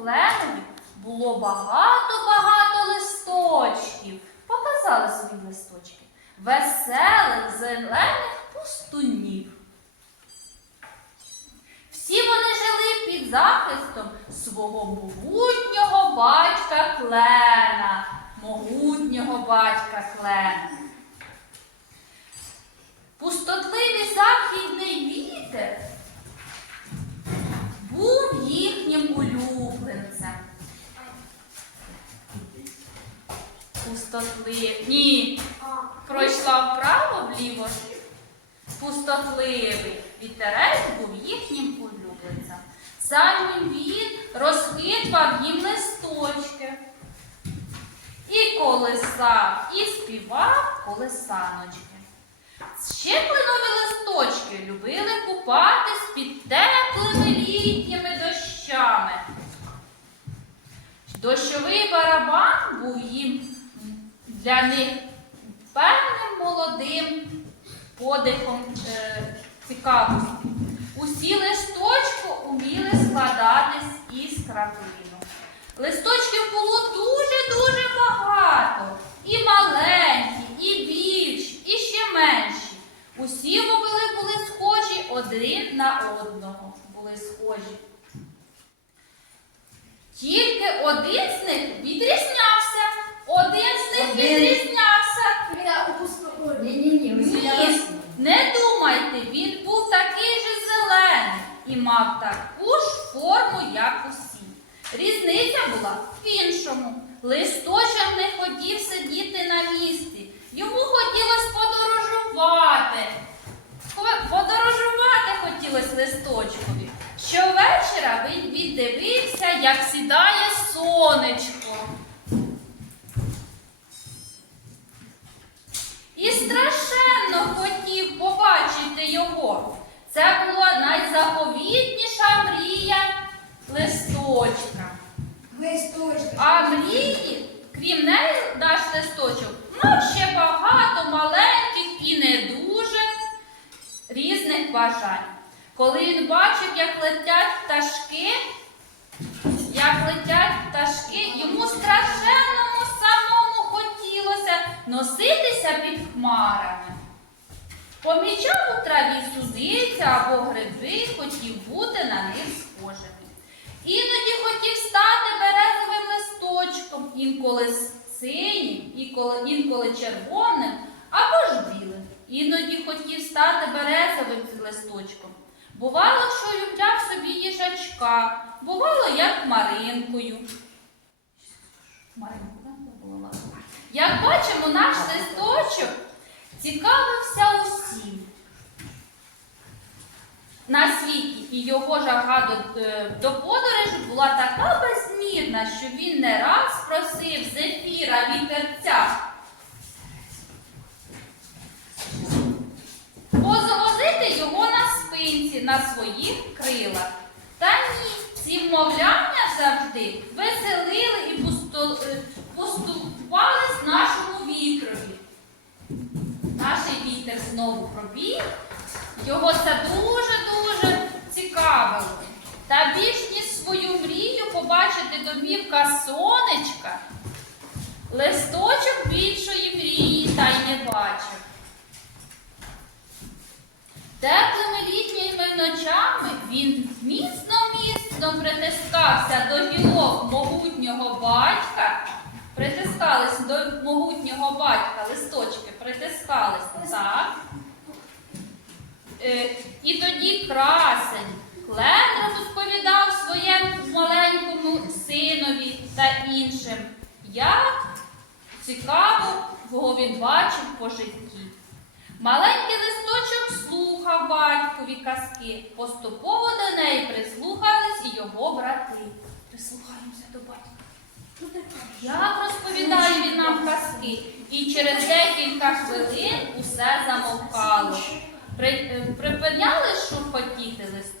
кленові було багато-багато листочків. Показали свої листочки. Веселих, зелених пустунів. Всі вони жили під захистом свого могутнього батька Клена. Могутнього батька Клена. Пустотливий західний вітер був їхнім улюбленцем. Пустотливий. Ні. Пройшла вправо вліво. Пустотливий вітерець був їхнім улюбленцем. Саме він розхитував їм листочки. І колисав, і співав колесаночки. Ще кленові листочки любили купатись під теплими літніми дощами. Дощовий барабан був їм для них певним молодим подихом е, цікавості. Усі листочки уміли складатись із краплину. Листочків було дуже-дуже багато. І маленькі, і більші, і ще менші. Усі вони були схожі один на одного. Були схожі. Тільки один з них відрізнявся. Один з них Один. Відрізнявся. Ні-ні-ні, Ні, не думайте, він був такий же зелений і мав таку ж форму, як усі. Різниця була в іншому. Листочок не хотів сидіти на місці. Йому хотілося подорожувати. Подорожувати хотілося листочкові. Щовечора він віддивився, як сідає сонечко. І страшенно хотів побачити його. Це була найзаповітніша мрія листочка. Листочки. А мрії, крім неї, наш листочок, мав ще багато маленьких і не дуже різних бажань. Коли він бачив, як летять пташки, як летять пташки, йому страшенному самому хотілося носитися під хмарами. Помічав у траві судиця або гриби, хотів бути на них схожими. Іноді хотів стати березовим листочком, інколи синім, інколи, червоним або ж білим. Іноді хотів стати березовим листочком. Бувало, що уявляв собі їжачка, бувало, як Маринкою. Як бачимо, наш листочок цікавився усім на світі, і його жага до, е, до подорожі була така безмірна, що він не раз просив зефіра вітерця. Позавозити його на спинці на своїх крилах. Та ні, ці вмовляння завжди веселили і пусто- е, поступались нашому вітрові. Наш вітер знову пробіг, його це дуже-дуже цікавило. Та більш ніж свою мрію побачити домівка сонечка, листочок більшої мрії та й не бачив. Теплими літніми ночами він міцно-міцно притискався до гілок могутнього батька. Притискались до могутнього батька, листочки притискались, так. Е, і тоді красень Клен розповідав своєму маленькому синові та іншим, як цікаво його він бачив по житті. Маленький листочок слухав батькові казки. Поступово до неї прислухались і його брати. Прислухаємося до батька. Як розповідає він нам казки, і через декілька хвилин усе замовкало. Е, припиняли всі засинали.